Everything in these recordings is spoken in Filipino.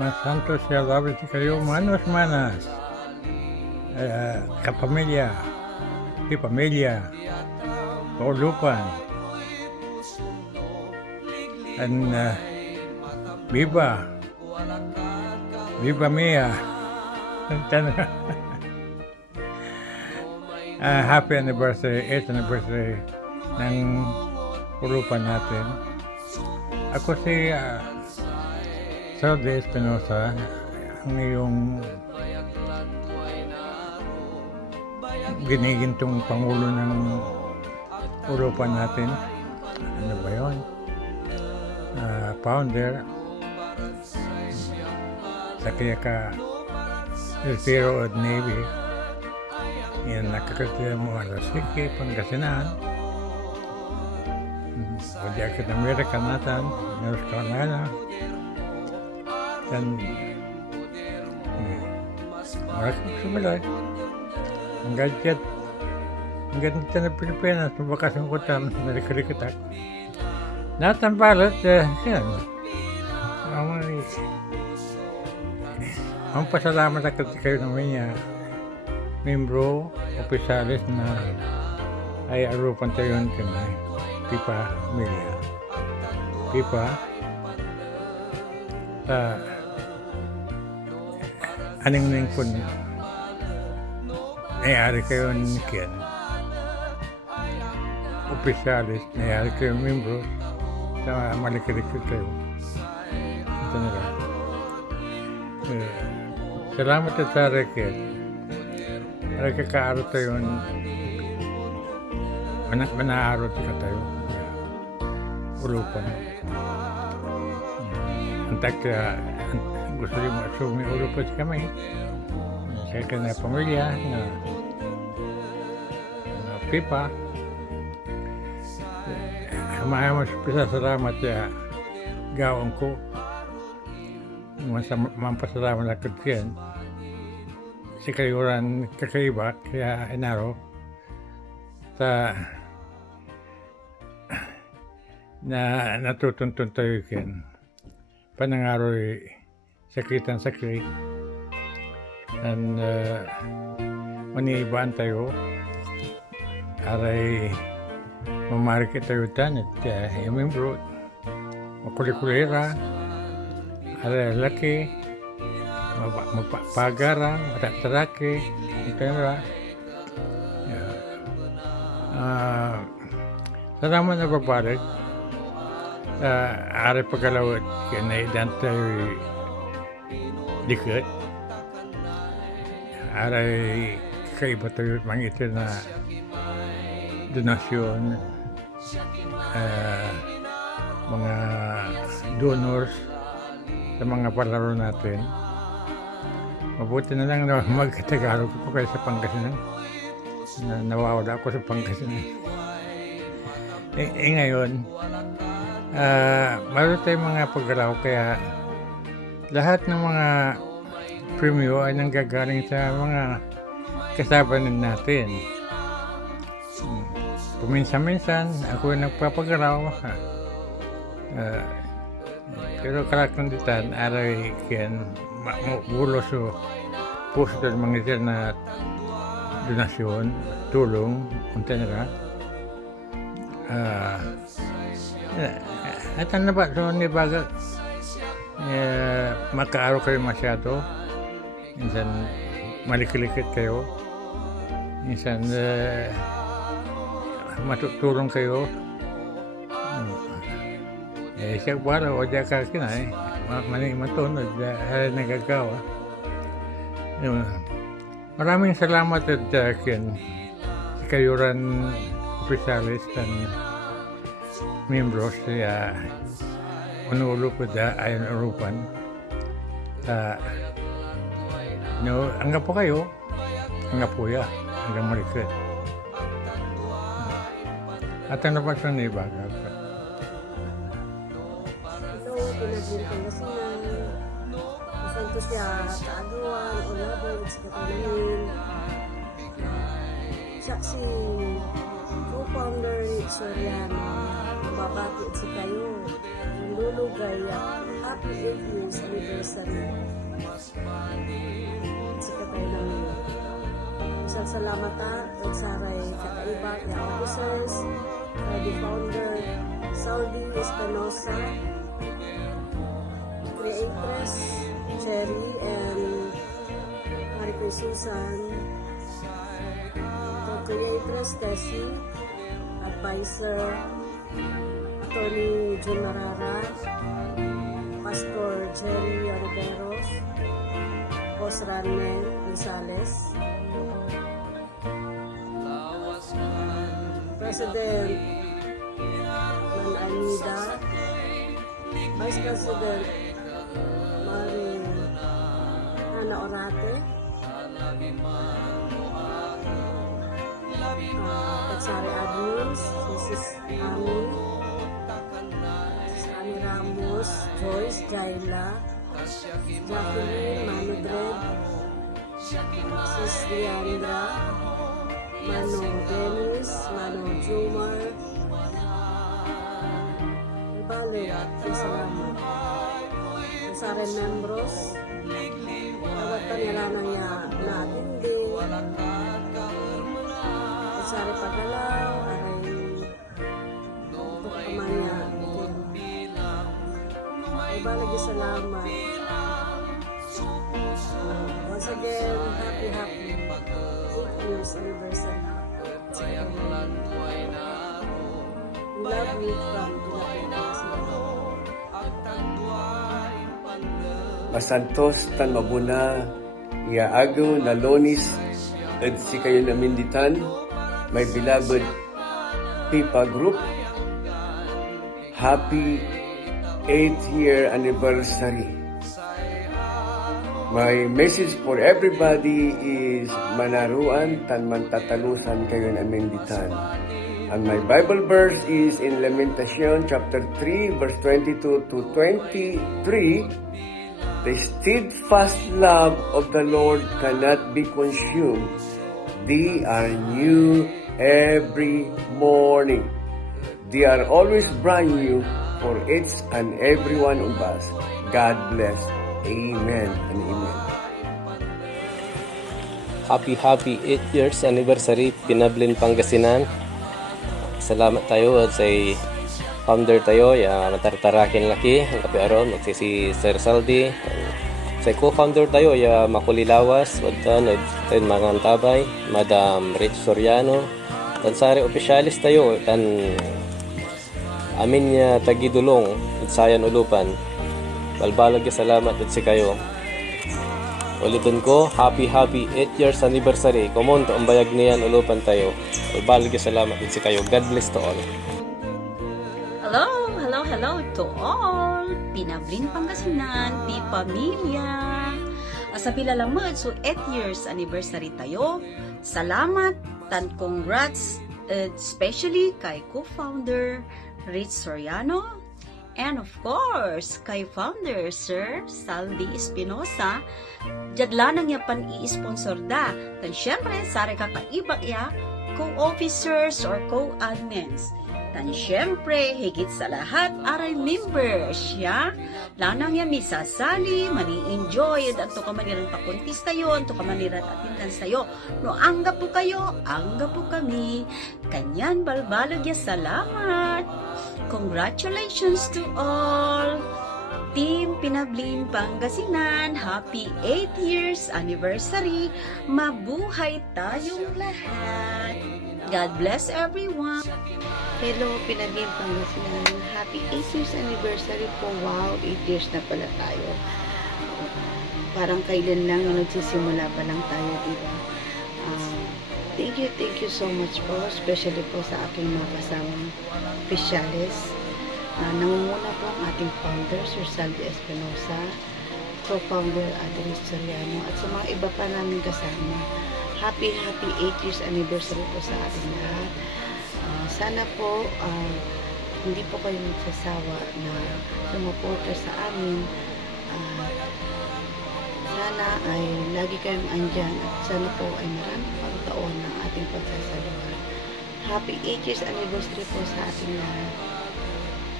Mas santos y alables kayo, manos manas, kapamilya, pamilya, kaulupan, and viva, viva mia. Happy anniversary, 8th anniversary ng ulupan natin. Ako si Salde Espinosa, ang iyong ginigintong Pangulo ng ulupan natin. Ano ba yun? Founder, Sakya Retiro of Navy, yan nakakatira mo Alasiki, Pangasinan, Jacket America natin, North Carolina, dan maraming sumalay. Ang gadget na Pilipinas, mabakas ang kutam, nalikalikitak. Lahat ng balot, yan. Ang pasalamat ako kayo naman niya, membro, opisyalis na ay arupan tayo yun kanay, Pipa Melia. Pipa, aning nang pun nayari kayo ni Ken, opisyalis, nayari kayo membro, sa maliklikit kayo. Ito nila. Salamat sa Reket. Kakaaro tayo manaaro tayo. Ulupan. Antak gusto rin masumi ulupan kami. Kaya ka na pamilya na Pipa. Maayos salamat sa gawang ko. Mampasalamat na kagyan. Si kayuran kakaiba, kaya inaro sa na natutuntun tayo yan. Panangaroy sakitan sakri. And manibaan tayo. Aray mamarikit tayo tan at yung bro makulikulira. Aray laki. Magpagara, matataraki, itara. Salamat na babalag. Ari pagalawat, kaya naidan tayo dikit. Ari kaiba tayo mangitin na donasyon, mga donors sa mga palaro natin. Mabuti na lang na mag-Tagalog ko kayo sa Pangasinan. Nawawala ako sa Pangasinan. Ngayon, meron tayong mga paggalaw kaya lahat ng mga premyo ay nanggagaling sa mga kasabanan natin. Paminsan-minsan, ako ay nagpapagalaw. Pero kalakanditan, aray kiyan, bulos o puso ng mga na donasyon, tulong, unta nila. At ano ba, so nibaga, makaaro kayo masyado, minsan malikilikit kayo, minsan matutulong kayo. Siya wala o diya ka kinay, matunod, nagagawa. Maraming salamat at Ken, si kayuran opisyalis dan membros siya unulo po da ayon urupan. Anggap po kayo, anggap po ya, hanggang malikit. At ano ba sa Nibaga? Hello, Pinagin Pangasinan. Masanto siya kaaduan, o labog, sa katananin. Siya si co-founder ni Soriano. Mababati si kayo. Lulugay happy 8 years anniversary. Si katananin. Isang salamat at saray kakaiba yung officers, kay the founder Saudi Espinosa, creatress Cherry and Maricay Susan, co-creatress Tessie, advisor Attorney Jun Marara, Pastor Jerry Oliveros, Boss Ranel Gonzales, President Man Almeida, Vice President Maring Ana Orate, Tatsari Admins, Mrs. Ami Ramos, Joyce, Jaila, Jacqueline, Manu Dred, Mrs. Leandra, Mano Dennis, Mano Jumar, Ibalik, salamat. Sa rin membros, tawatan nila na niya naatindi. Sa rin pagalaw, aray tukaman niya. Ibalik, salamat. Once again, happy 8 years anniversary. We love you from Pilipinas. Masantos tan mabuna, iaagaw na lonis, at si kayo naminditan, my beloved Pipa Group. Happy 8th year anniversary. My message for everybody is manaruan tan mantatalusan kayo naminditan. And my Bible verse is in Lamentation chapter 3 verse 22 to 23. The steadfast love of the Lord cannot be consumed. They are new every morning. They are always brand new for each and every one of us. God bless. Amen and amen. Happy 8 years anniversary Pinablin Pangasinan. Salamat tayo sa founder tayo ya matartarakin laki ang kape aron si Sir Saldi. Sa co-founder tayo ya Makulilawas wadtan at mga tabay Madam Rich Soriano tan sari opisyalis tayo tan amin niya tagidulong at sayan ulupan. Balbalag salamat at si kayo. Ulitin ko, happy 8 years anniversary. Kumonto ang bayag niyan, ulupan tayo. Balbalag salamat at si kayo. God bless to all. Hello to all. Pinablin Pangasinan, ti pamilya. Sa bilalamad, so 8 years anniversary tayo. Salamat, tan congrats, especially kay co-founder Rich Soriano. And of course, kay founder Sir Saldi Espinosa, jadla nang niya pan i-sponsor da. Tan syempre, sari kakaiba ya, co-officers or co-admins. Tan syempre, higit sa lahat, aray members ya. Lanang ya misasali, mani-enjoy, at to ka maniran pakuntis tayo, to ka maniran atindan sayo. No, angga po kayo, angga po kami. Kanyan balbalag ya, salamat. Congratulations to all! Team Pinablin Pangasinan, happy 8 years anniversary! Mabuhay tayong lahat! God bless everyone! Hello, Pinablin Pangasinan. Happy 8 years anniversary po. Wow, 8 years na pala tayo. Parang kailan lang nagsisimula pa lang tayo, diba? Thank you so much po, especially po sa aking mga kasamang opisyalis. Nangunguna po ang ating founder, Sir Saldi Espinosa, co-founder Adrian Soriano, at sa mga iba pa namin kasama. Happy 8 years anniversary po sa ating lahat. Sana po hindi po kayo magsasawa na sumuporta sa amin. Sana ay lagi kayong andyan at sana po ay marami pang taon ng ating pagsasaluhan. Happy 8 years anniversary po sa ating lahat.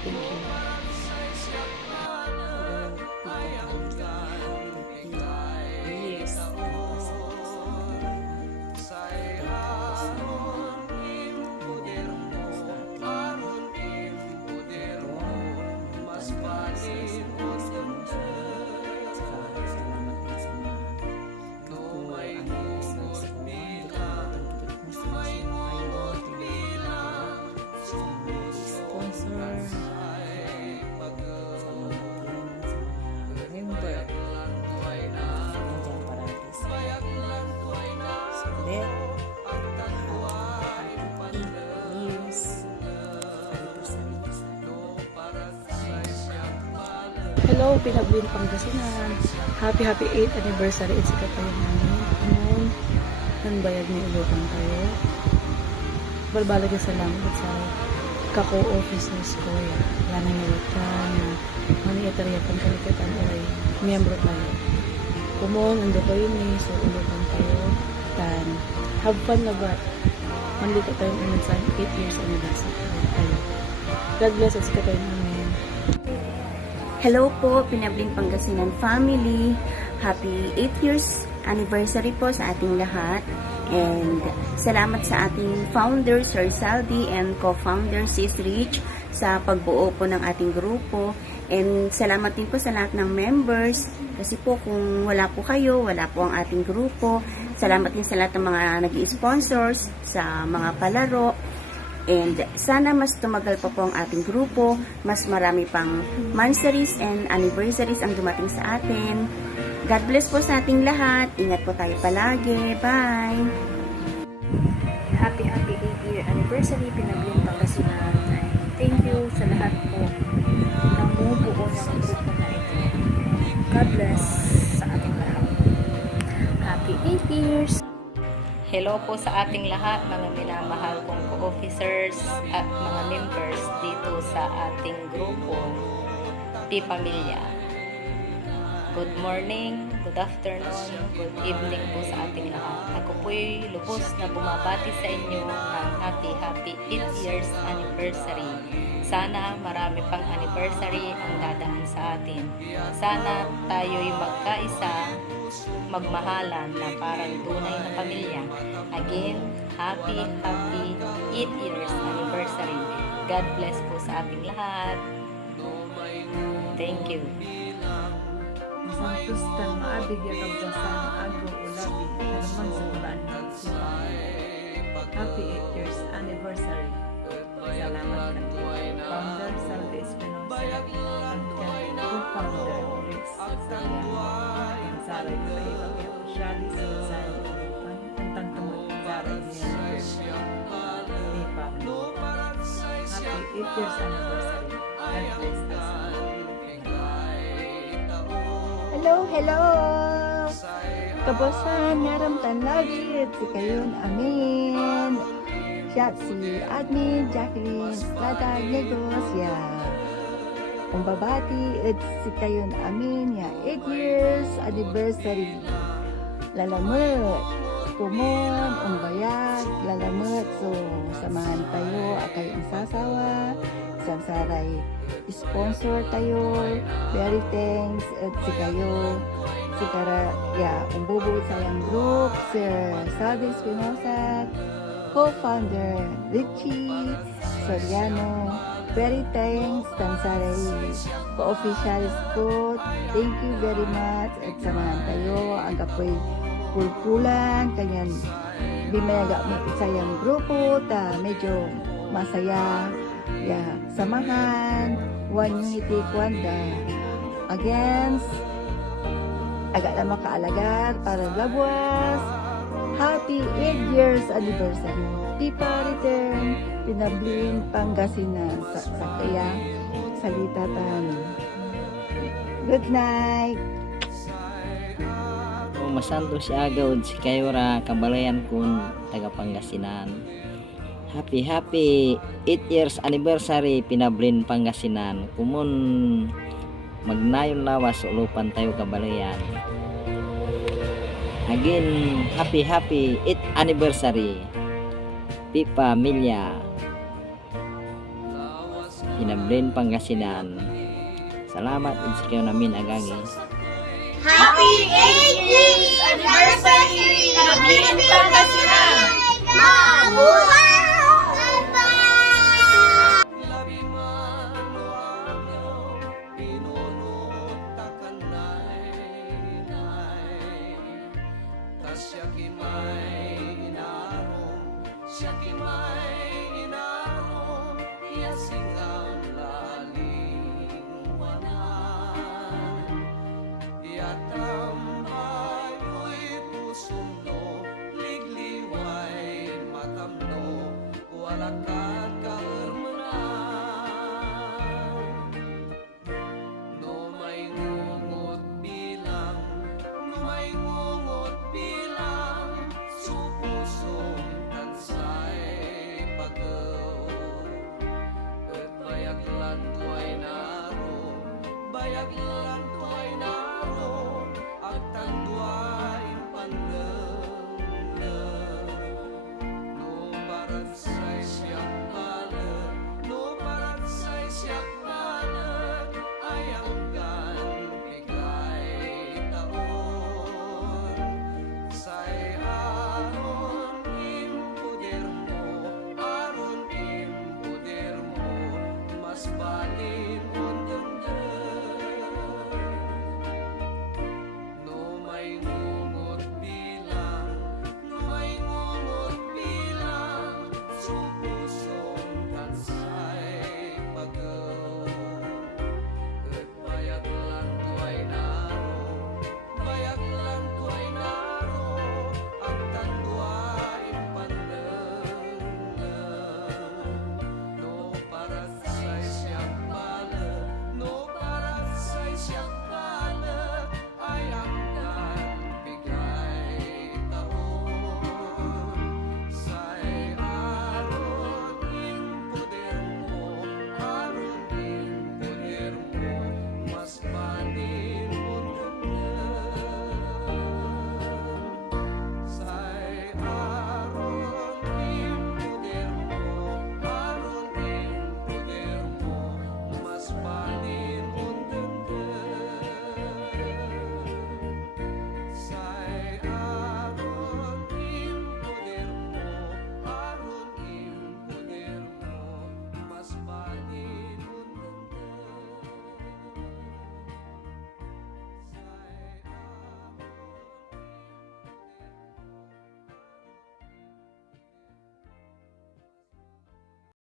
Thank you. Yes. Hello, Pinablin Pangasinan. Happy 8th anniversary. It's katayo namin. Noon, nanbayad ni Ulokan tayo. Balbalag sa salamat sa kako-officers ko. Wala nang ilutan na maniyatarya pang kalikatan ay miyembro tayo. Kumon, ando kayo ni, so Ulokan tayo. Tan, have fun na ba? Manlito tayong unod sa 8 years anniversary tayo. God bless at katayo namin. Hello po, Pinablin Pangasinan family. Happy 8 years anniversary po sa ating lahat. And salamat sa ating founder, Sir Saldi, and co-founder, Sis Rich, sa pagbuo po ng ating grupo. And salamat din po sa lahat ng members. Kasi po kung wala po kayo, wala po ang ating grupo. Salamat din sa lahat ng mga nag-i-sponsors, sa mga palaro. And sana mas tumagal pa po ang ating grupo, mas marami pang monthsaries and anniversaries ang dumating sa atin. God bless po sa ating lahat. Ingat po tayo palagi. Bye! Happy 8-year anniversary, Pinablin Pangasinan. Thank you sa lahat po ng bumubuo ng grupo na ito. God bless sa ating lahat. Happy 8 years! Hello po sa ating lahat, mga minamahal kong co-officers at mga members dito sa ating grupo, P-Pamilya. Good morning, good afternoon, good evening po sa ating lahat. Ako po'y lubos na bumabati sa inyo ng happy 8 years anniversary. Sana marami pang anniversary ang dadaan sa atin. Sana tayo'y magkaisa, magmahalan na parang tunay na pamilya. Again, happy 8 years anniversary. God bless po sa ating lahat. Thank you. Santustan maabig ya kabdasan agro ulabi na naman sa ulan. Happy 8 years anniversary. Salamat kay founder Saldi Espinosa at kay co-founder Rex Sarian. Ang saray ko ay mag-officialis sa Ulipan. Tentang tumot saray niya ni Pablo. Happy 8 years anniversary. God bless us. Hello! Kabosan, naramtan lagi si kayon amin. Siya si Admin Jacqueline Estrada Negosya. Kung babati at si kayon amin ya 8 years anniversary. Lalamot, kumon, umbayag, lalamot. So, samahan tayo, akay ang sasawa, isang saray sponsor tayo, very thanks at si kayo si kara ya umbubuo sa yung group Sir Saldi Espinosa, co-founder Richie Soriano, very thanks tansaray co-officials ko, thank you very much at samahan tayo ang kapoy pulpulan kanyan di mayaga mo sa yung grupo ta medyo masaya ya samahan one unity kwanda against agad na makaalagar para labwas. Happy 8 years anniversary. Tipa Return Pinablin Pangasinan sa kaya salita tan. Good night. Masanto si Agawad si Kayora Kabalayan kun taga Pangasinan. Happy 8 years anniversary Pinablin Pangasinan. Kumun magnayon lawas ulupan tayo kabalayan. Again, happy 8th anniversary Pipa Milya Pinablin Pangasinan. Salamat sa kayo namin agagi. Happy 8 years anniversary Pinablin Pangasinan! Mabuhay! Bayag